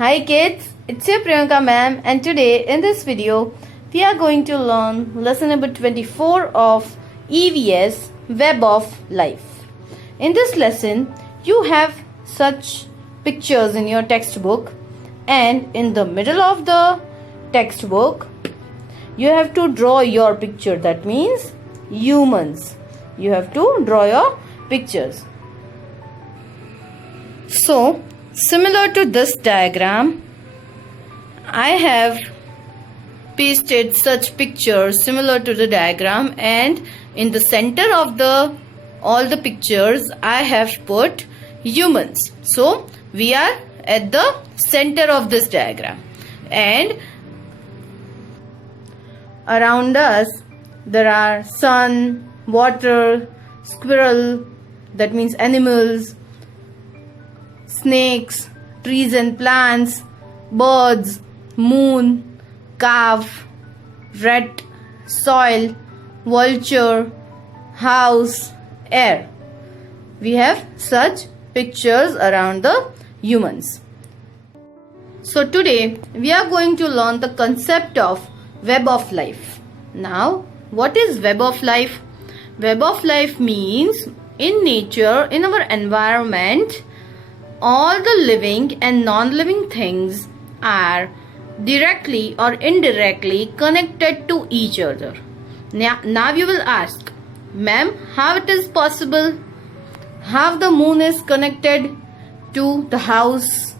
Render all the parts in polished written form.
Hi kids, it's your Priyanka ma'am, and today in this video we are going to learn lesson number 24 of EVS Web of Life. In this lesson you have such pictures in your textbook, and in the middle of the textbook you have to draw your picture. That means humans. You have to draw your pictures. So similar to this diagram, I have pasted such pictures similar to the diagram, and in the center of all the pictures I have put humans. So we are at the center of this diagram, and around us there are sun, water, squirrel, that means animals, snakes, trees and plants, birds, moon, calf, rat, soil, vulture, house, air. We have such pictures around the humans. So today we are going to learn the concept of web of life. Now, what is web of life? Web of life means in nature, in our environment, all the living and non-living things are directly or indirectly connected to each other. Now you will ask, ma'am, how it is possible? How the moon is connected to the house?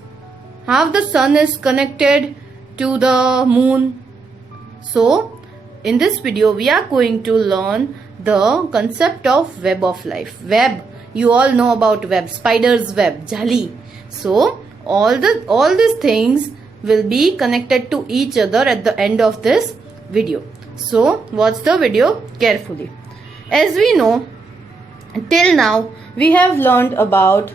How the sun is connected to the moon? So, in this video we are going to learn the concept of web of life. Web, you all know about web, spider's web, jali. So all these things will be connected to each other at the end of this video. So watch the video carefully. As we know, till now we have learned about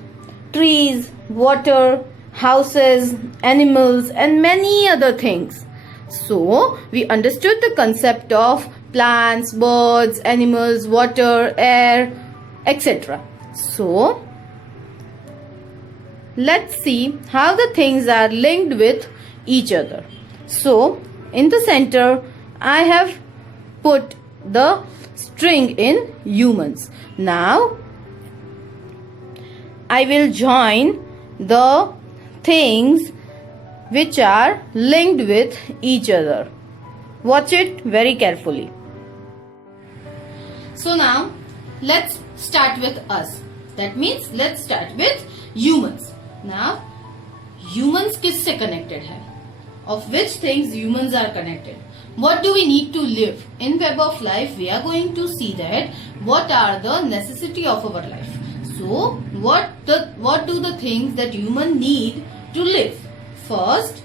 trees, water, houses, animals and many other things. So we understood the concept of plants, birds, animals, water, air, etc. So let's see how the things are linked with each other. So in the center I have put the string in humans. Now I will join the things which are linked with each other. Watch it very carefully. So now let's start with us. That means let's start with humans. Now humans किससे connected है? Of which things humans are connected? What do we need to live? In web of life we are going to see that what are the necessity of our life. So what do the things that human need to live? First,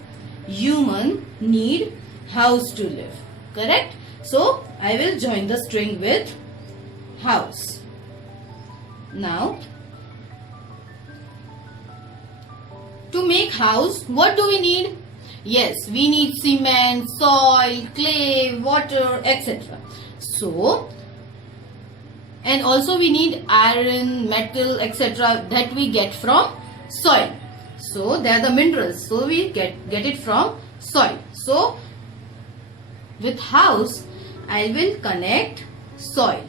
human need house to live. Correct? So I will join the string with house. Now, to make house, what do we need? Yes, we need cement, soil, clay, water, etc. So, and also we need iron, metal, etc. that we get from soil. So, they are the minerals. So, we get it from soil. So, with house, I will connect soil,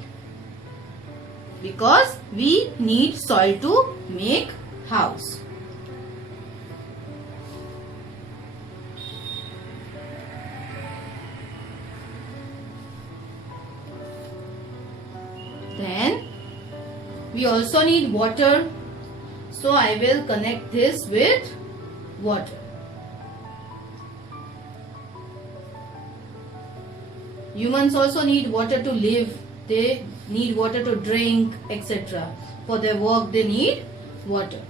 because we need soil to make house. Then we also need water, so I will connect this with water. Humans also need water to live. They need water to drink, etc. For their work they need water.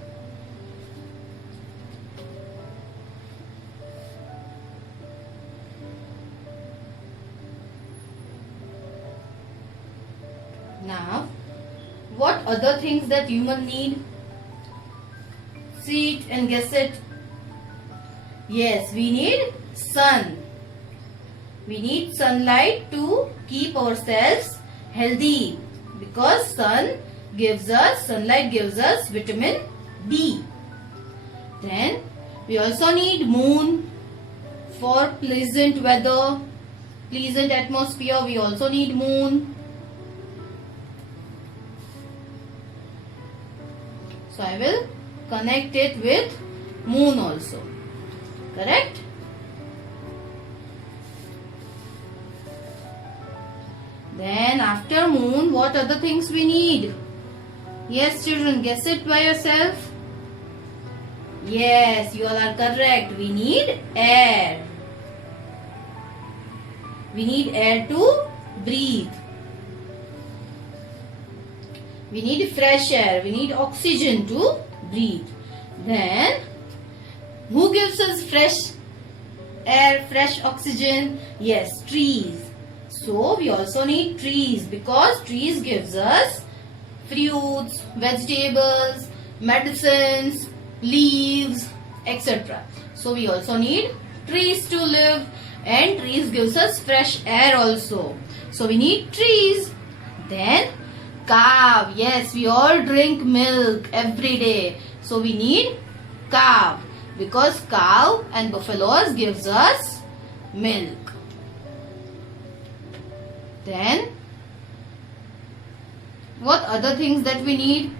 Now, what other things that human need? See it and guess it. Yes, we need sun. We need sunlight to keep ourselves healthy, because sunlight gives us vitamin D. Then We also need moon for pleasant weather, pleasant atmosphere. We also need moon. So I will connect it with moon also. Correct? Then after moon, what other things we need? Yes, children, guess it by yourself. Yes, you all are correct. We need air. We need air to breathe. We need fresh air. We need oxygen to breathe. Then, who gives us fresh air, fresh oxygen? Yes, trees. So, we also need trees because trees gives us fruits, vegetables, medicines, leaves, etc. So, we also need trees to live, and trees gives us fresh air also. So, we need trees. Then, cow. Yes, we all drink milk every day. So, we need cow because cow and buffaloes gives us milk. Then, what other things that we need?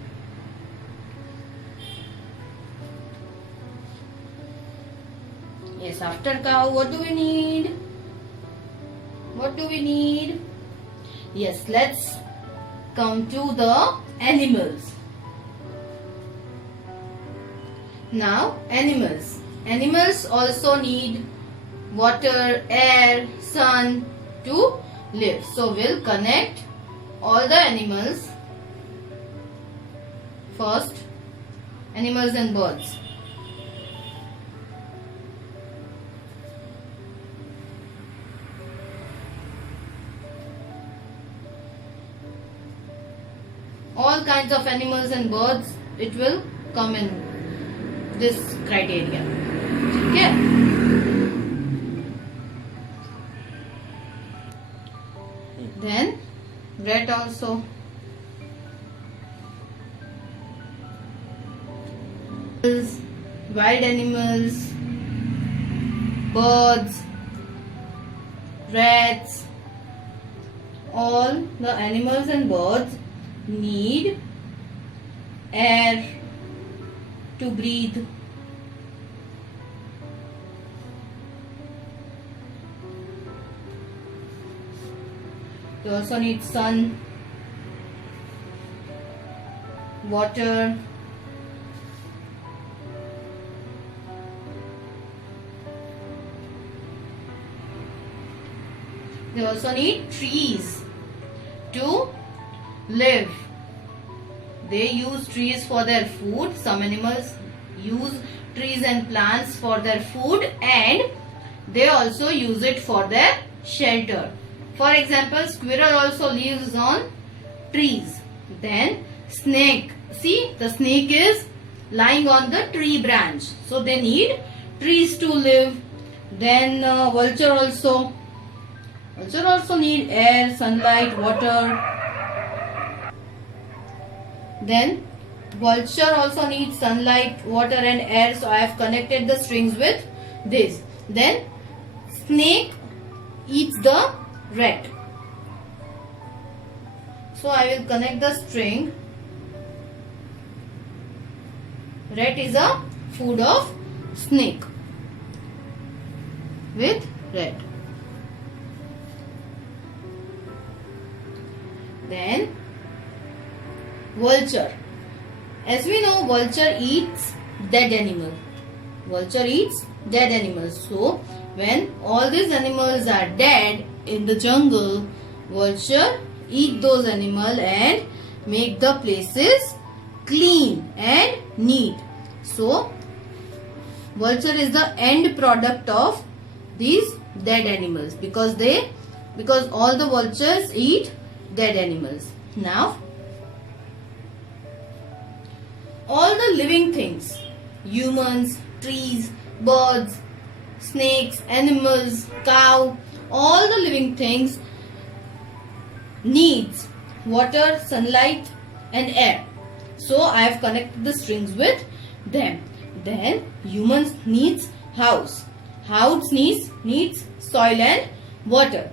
Yes, after cow, what do we need? What do we need? Yes, let's come to the animals. Now, animals. Animals also need water, air, sun to live. So, we'll connect all the animals. First, animals and birds. All kinds of animals and birds, it will come in this criteria. Okay? Then rat also. Wild animals, birds, rats, all the animals and birds need air to breathe. They also need sun, water, they also need trees to live. They use trees for their food. Some animals use trees and plants for their food, and they also use it for their shelter. For example, squirrel also lives on trees. Then snake. See, the snake is lying on the tree branch. So they need trees to live. Then vulture also. Vulture also need air, sunlight, water. Then vulture also needs sunlight, water and air. So I have connected the strings with this. Then snake eats the rat. So I will connect the string. Rat is a food of snake with rat. Then vulture. As we know, vulture eats dead animal. Vulture eats dead animals. So when all these animals are dead in the jungle, vulture eat those animals and make the places clean and neat. So vulture is the end product of these dead animals because all the vultures eat dead animals. Now all the living things, humans, trees, birds, snakes, animals, cow, all the living things needs water, sunlight and air. So I have connected the strings with them. then humans needs house. House needs soil and water.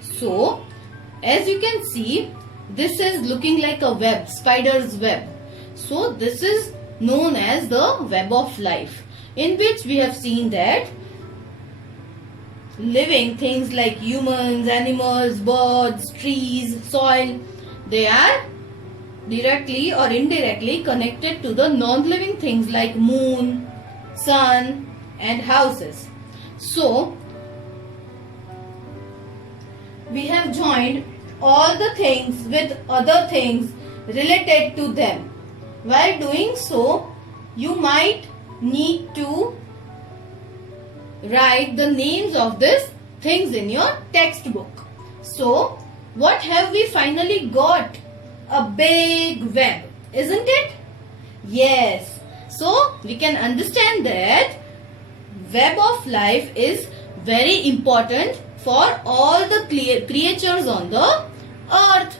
So, as you can see, this is looking like a web, spider's web. So, this is known as the web of life, in which we have seen that living things like humans, animals, birds, trees, soil, they are directly or indirectly connected to the non-living things like moon, sun and houses. So, we have joined all the things with other things related to them. While doing so, you might need to write the names of these things in your textbook. So, what have we finally got? A big web, isn't it? Yes. So, we can understand that web of life is very important for all the creatures on the earth.